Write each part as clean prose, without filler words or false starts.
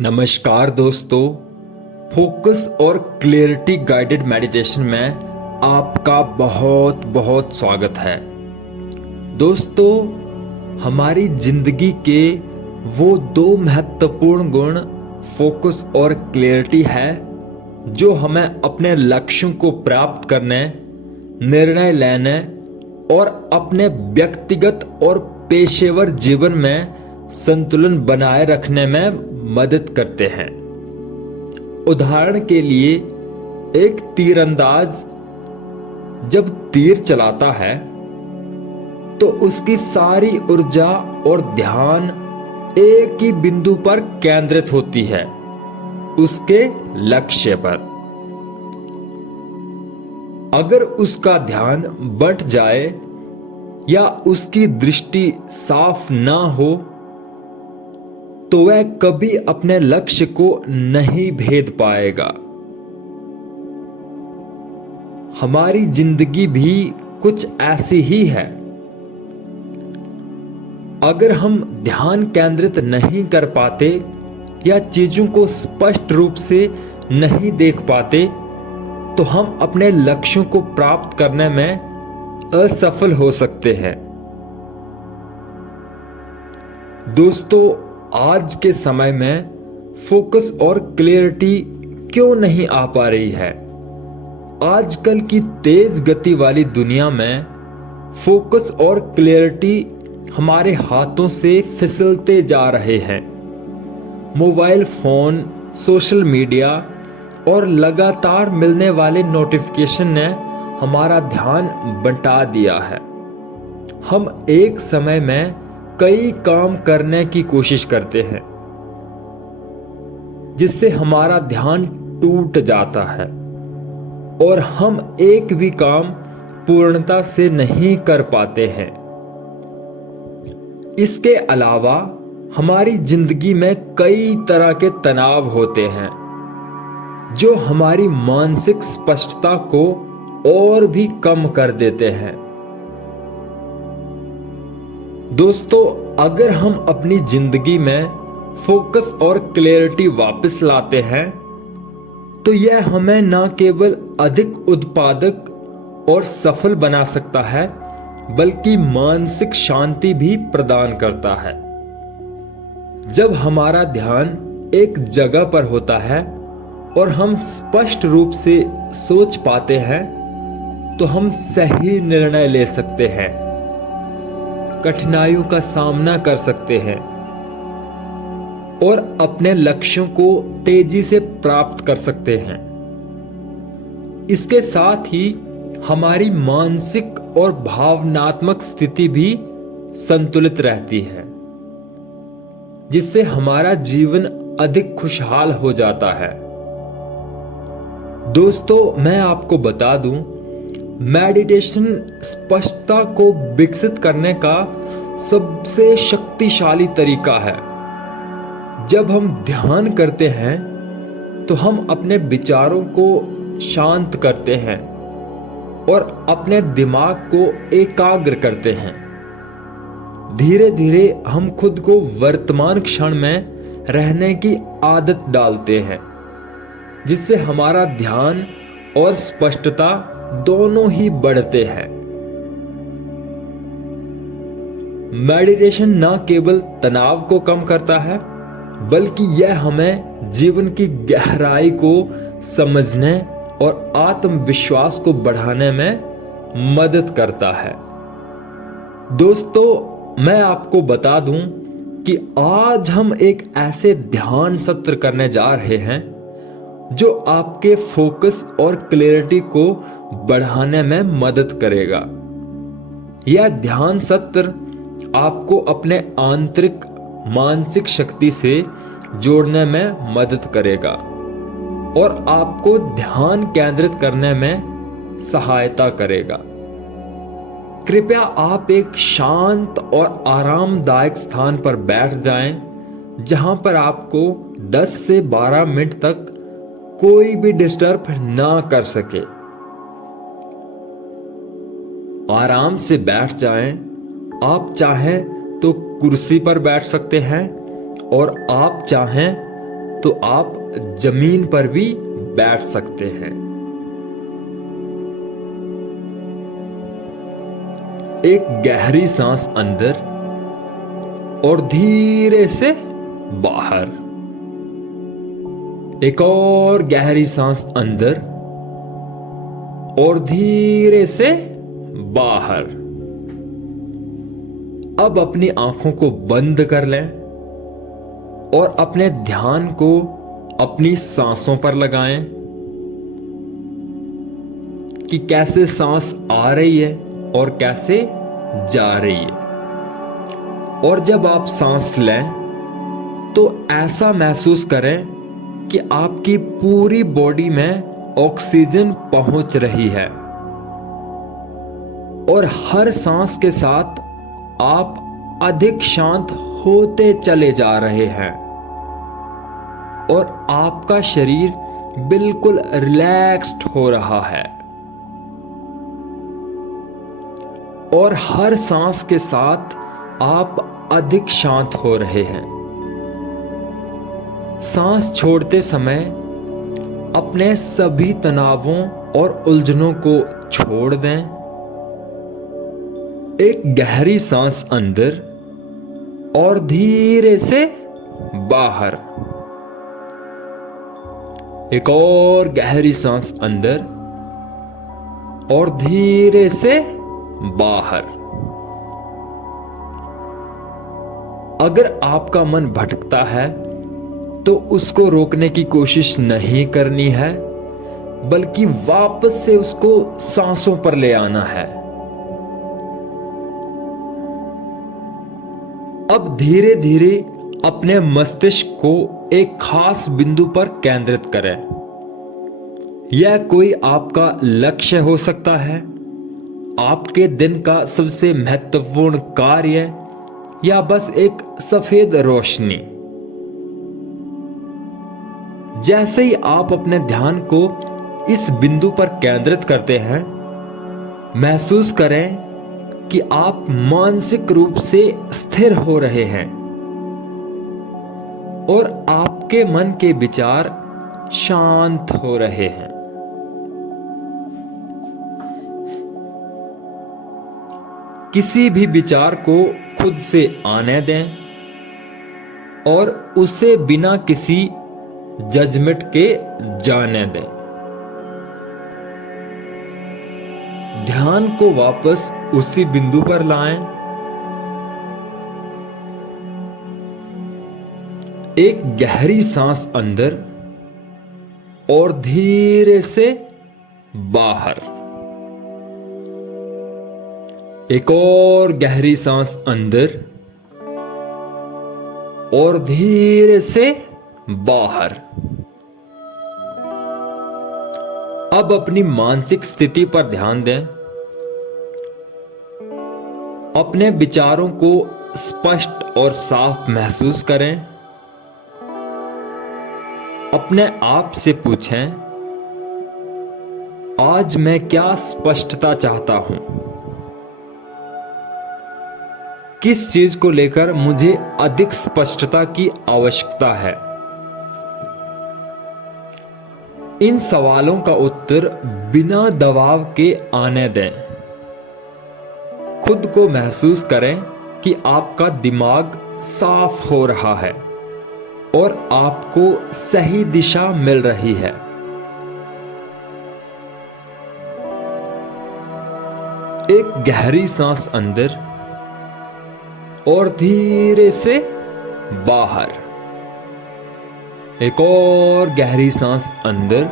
नमस्कार दोस्तों, फोकस और क्लैरिटी गाइडेड मेडिटेशन में आपका बहुत बहुत स्वागत है। दोस्तों, हमारी जिंदगी के वो दो महत्वपूर्ण गुण फोकस और क्लैरिटी है जो हमें अपने लक्ष्यों को प्राप्त करने, निर्णय लेने और अपने व्यक्तिगत और पेशेवर जीवन में संतुलन बनाए रखने में मदद करते हैं। उदाहरण के लिए, एक तीरंदाज जब तीर चलाता है तो उसकी सारी ऊर्जा और ध्यान एक ही बिंदु पर केंद्रित होती है, उसके लक्ष्य पर। अगर उसका ध्यान बंट जाए या उसकी दृष्टि साफ ना हो तो वह कभी अपने लक्ष्य को नहीं भेद पाएगा। हमारी जिंदगी भी कुछ ऐसी ही है। अगर हम ध्यान केंद्रित नहीं कर पाते या चीजों को स्पष्ट रूप से नहीं देख पाते तो हम अपने लक्ष्यों को प्राप्त करने में असफल हो सकते हैं। दोस्तों, आज के समय में फोकस और क्लैरिटी क्यों नहीं आ पा रही है? आजकल की तेज गति वाली दुनिया में फोकस और क्लैरिटी हमारे हाथों से फिसलते जा रहे हैं। मोबाइल फोन, सोशल मीडिया और लगातार मिलने वाले नोटिफिकेशन ने हमारा ध्यान बंटा दिया है। हम एक समय में कई काम करने की कोशिश करते हैं जिससे हमारा ध्यान टूट जाता है और हम एक भी काम पूर्णता से नहीं कर पाते हैं। इसके अलावा हमारी जिंदगी में कई तरह के तनाव होते हैं जो हमारी मानसिक स्पष्टता को और भी कम कर देते हैं। दोस्तों, अगर हम अपनी जिंदगी में फोकस और क्लैरिटी वापस लाते हैं तो यह हमें न केवल अधिक उत्पादक और सफल बना सकता है बल्कि मानसिक शांति भी प्रदान करता है। जब हमारा ध्यान एक जगह पर होता है और हम स्पष्ट रूप से सोच पाते हैं तो हम सही निर्णय ले सकते हैं, कठिनाइयों का सामना कर सकते हैं और अपने लक्ष्यों को तेजी से प्राप्त कर सकते हैं। इसके साथ ही हमारी मानसिक और भावनात्मक स्थिति भी संतुलित रहती है, जिससे हमारा जीवन अधिक खुशहाल हो जाता है। दोस्तों, मैं आपको बता दूं, मेडिटेशन स्पष्टता को विकसित करने का सबसे शक्तिशाली तरीका है। जब हम ध्यान करते हैं तो हम अपने विचारों को शांत करते हैं और अपने दिमाग को एकाग्र करते हैं। धीरे धीरे हम खुद को वर्तमान क्षण में रहने की आदत डालते हैं, जिससे हमारा ध्यान और स्पष्टता दोनों ही बढ़ते हैं। मेडिटेशन न केवल तनाव को कम करता है बल्कि यह हमें जीवन की गहराई को समझने और आत्मविश्वास को बढ़ाने में मदद करता है। दोस्तों, मैं आपको बता दूं कि आज हम एक ऐसे ध्यान सत्र करने जा रहे हैं जो आपके फोकस और क्लैरिटी को बढ़ाने में मदद करेगा। यह ध्यान सत्र आपको अपने आंतरिक मानसिक शक्ति से जोड़ने में मदद करेगा और आपको ध्यान केंद्रित करने में सहायता करेगा। कृपया आप एक शांत और आरामदायक स्थान पर बैठ जाएं, जहां पर आपको 10 से 12 मिनट तक कोई भी डिस्टर्ब ना कर सके। आराम से बैठ जाएं। आप चाहें तो कुर्सी पर बैठ सकते हैं और आप चाहें तो आप जमीन पर भी बैठ सकते हैं। एक गहरी सांस अंदर और धीरे से बाहर। एक और गहरी सांस अंदर और धीरे से बाहर। अब अपनी आंखों को बंद कर लें और अपने ध्यान को अपनी सांसों पर लगाएं कि कैसे सांस आ रही है और कैसे जा रही है। और जब आप सांस लें तो ऐसा महसूस करें कि आपकी पूरी बॉडी में ऑक्सीजन पहुंच रही है और हर सांस के साथ आप अधिक शांत होते चले जा रहे हैं और आपका शरीर बिल्कुल रिलैक्स्ड हो रहा है। और हर सांस के साथ आप अधिक शांत हो रहे हैं। सांस छोड़ते समय अपने सभी तनावों और उलझनों को छोड़ दें। एक गहरी सांस अंदर और धीरे से बाहर। एक और गहरी सांस अंदर और धीरे से बाहर। अगर आपका मन भटकता है तो उसको रोकने की कोशिश नहीं करनी है, बल्कि वापस से उसको सांसों पर ले आना है। अब धीरे धीरे अपने मस्तिष्क को एक खास बिंदु पर केंद्रित करें। यह कोई आपका लक्ष्य हो सकता है, आपके दिन का सबसे महत्वपूर्ण कार्य, या बस एक सफेद रोशनी। जैसे ही आप अपने ध्यान को इस बिंदु पर केंद्रित करते हैं, महसूस करें कि आप मानसिक रूप से स्थिर हो रहे हैं और आपके मन के विचार शांत हो रहे हैं। किसी भी विचार को खुद से आने दें और उसे बिना किसी जजमेंट के जाने दें। ध्यान को वापस उसी बिंदु पर लाएं। एक गहरी सांस अंदर और धीरे से बाहर। एक और गहरी सांस अंदर और धीरे से बाहर। अब अपनी मानसिक स्थिति पर ध्यान दें। अपने विचारों को स्पष्ट और साफ महसूस करें। अपने आप से पूछें, आज मैं क्या स्पष्टता चाहता हूं? किस चीज को लेकर मुझे अधिक स्पष्टता की आवश्यकता है? इन सवालों का उत्तर बिना दबाव के आने दें। खुद को महसूस करें कि आपका दिमाग साफ हो रहा है और आपको सही दिशा मिल रही है। एक गहरी सांस अंदर और धीरे से बाहर। एक और गहरी सांस अंदर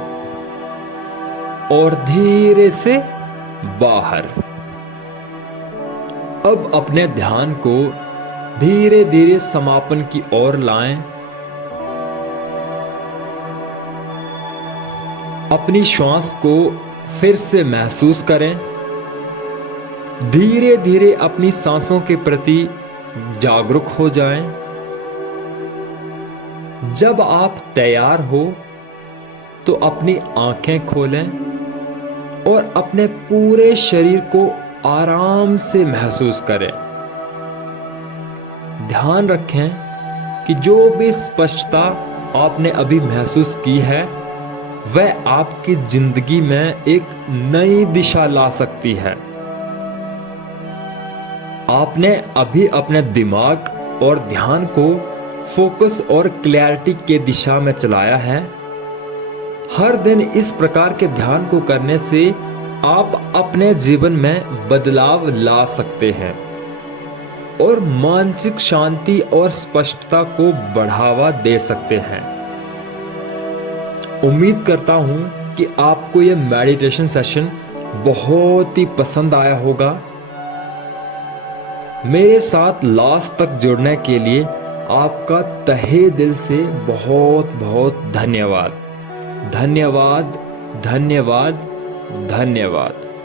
और धीरे से बाहर। अब अपने ध्यान को धीरे धीरे समापन की ओर लाएं। अपनी श्वास को फिर से महसूस करें। धीरे धीरे अपनी सांसों के प्रति जागरूक हो जाएं। जब आप तैयार हो तो अपनी आंखें खोलें और अपने पूरे शरीर को आराम से महसूस करें। ध्यान रखें कि जो भी स्पष्टता आपने अभी महसूस की है वह आपकी जिंदगी में एक नई दिशा ला सकती है। आपने अभी अपने दिमाग और ध्यान को फोकस और क्लैरिटी के दिशा में चलाया है। हर दिन इस प्रकार के ध्यान को करने से आप अपने जीवन में बदलाव ला सकते हैं और मानसिक शांति और स्पष्टता को बढ़ावा दे सकते हैं। उम्मीद करता हूं कि आपको यह मेडिटेशन सेशन बहुत ही पसंद आया होगा। मेरे साथ लास्ट तक जुड़ने के लिए आपका तहे दिल से बहुत बहुत धन्यवाद। धन्यवाद, धन्यवाद, धन्यवाद।